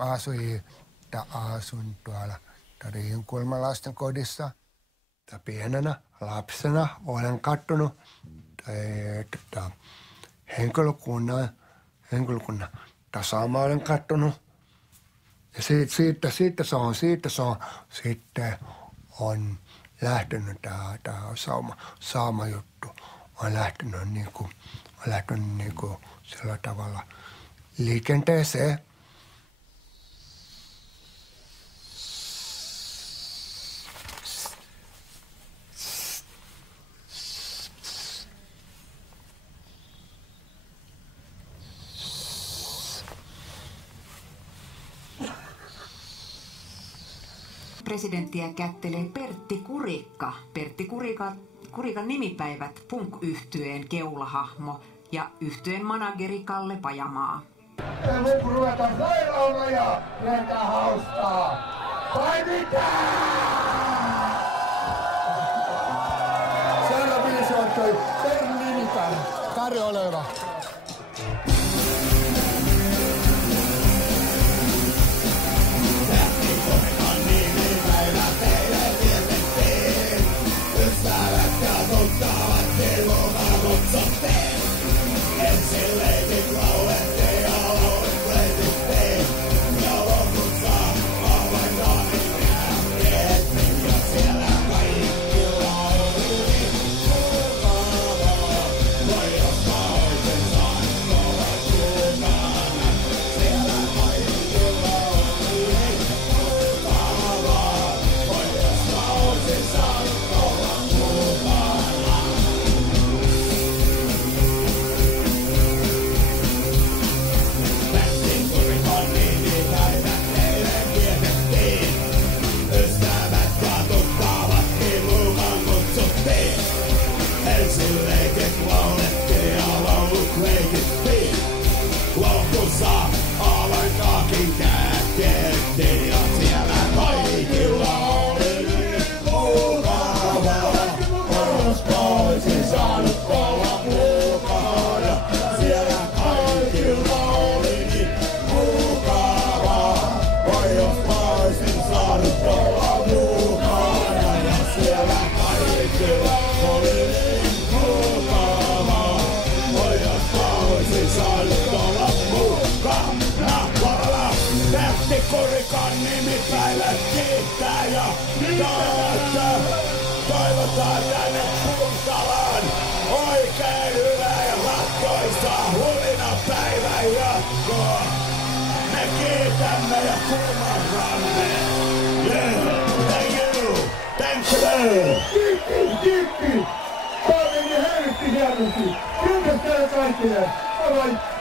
asun tuolla Riihinkulmalaisten kodissa. Pienenä lapsena olen katsonut henkilökunnan tasaamaa olen katsonut. Ja siitä se on sitten on lähtenyt tämä saama juttu. On lähtenyt sillä tavalla liikenteeseen. Presidenttiä kättelee Pertti Kurikka. Pertti Kurikan nimipäivät punk-yhtyeen keulahahmo ja yhtyeen manageri Kalle Pajamaa. Ja nyt kun ruvetaan sairaalloja, lentää hauskaa. Vai mitä? Seuraava biisi on toi Pertin nimipäivä. Kari, ole hyvä. Kurikan nimipäivät kiittää ja toivotaan tänne Puntalaan oikein hyvää ja ratkoisaa hulinapäivän jatkoa. Me kiitämme ja kumarramme. Yeah, thank you. Thank you. Kiitti. Tämä meni helvetti hienosti. Kiitos teille kaikille. Bye bye.